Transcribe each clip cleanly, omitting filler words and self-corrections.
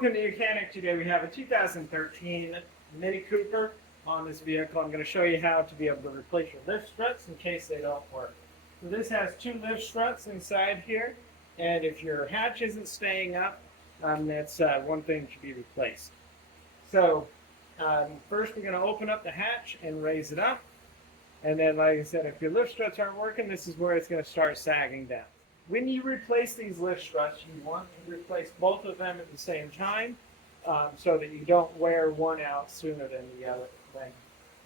Welcome to Mechanic. Today we have a 2013 Mini Cooper on this vehicle. I'm going to show you how to be able to replace your lift struts in case they don't work. So this has two lift struts inside here, and if your hatch isn't staying up, that's one thing that should be replaced. So first we're going to open up the hatch and raise it up, and then like I said, if your lift struts aren't working, this is where it's going to start sagging down. When you replace these lift struts, you want to replace both of them at the same time so that you don't wear one out sooner than the other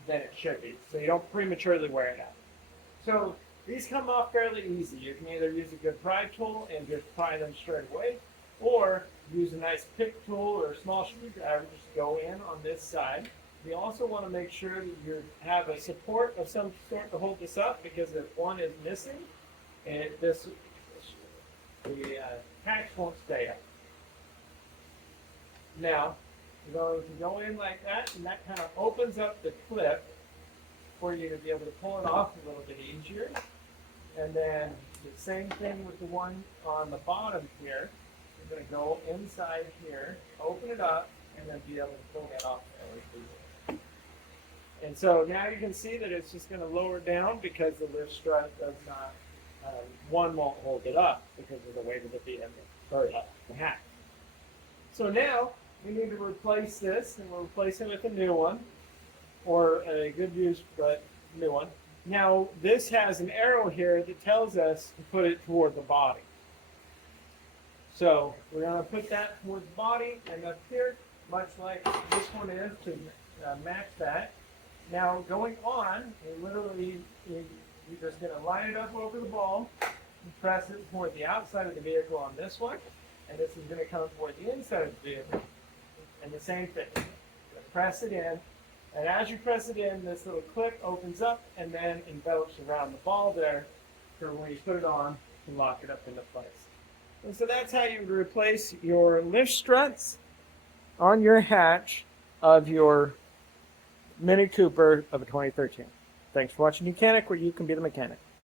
than it should be. So you don't prematurely wear it out. So these come off fairly easy. You can either use a good pry tool and just pry them straight away, or use a nice pick tool or a small screwdriver, just go in on this side. You also want to make sure that you have a support of some sort to hold this up, because if one is missing, the hatch won't stay up. Now, you're going to go in like that, and that kind of opens up the clip for you to be able to pull it off a little bit easier. And then the same thing with the one on the bottom here. You're going to go inside here, open it up, and then be able to pull that off fairly easily. And so now you can see that it's just going to lower down because the lift strut does not. One won't hold it up because of the weight of the vehicle, or the hatch. So now we need to replace this, and we'll replace it with a new one, or a good use but new one. Now this has an arrow here that tells us to put it toward the body. So we're going to put that toward the body, and up here, much like this one is, to match that. Now going on, you're just going to line it up over the ball and press it toward the outside of the vehicle on this one, and this is going to come toward the inside of the vehicle, and the same thing. Press it in, and as you press it in, this little clip opens up and then envelops around the ball there for when you put it on to lock it up into place. And so that's how you replace your lift struts on your hatch of your Mini Cooper of a 2013. Thanks for watching Mechanic, where you can be the mechanic.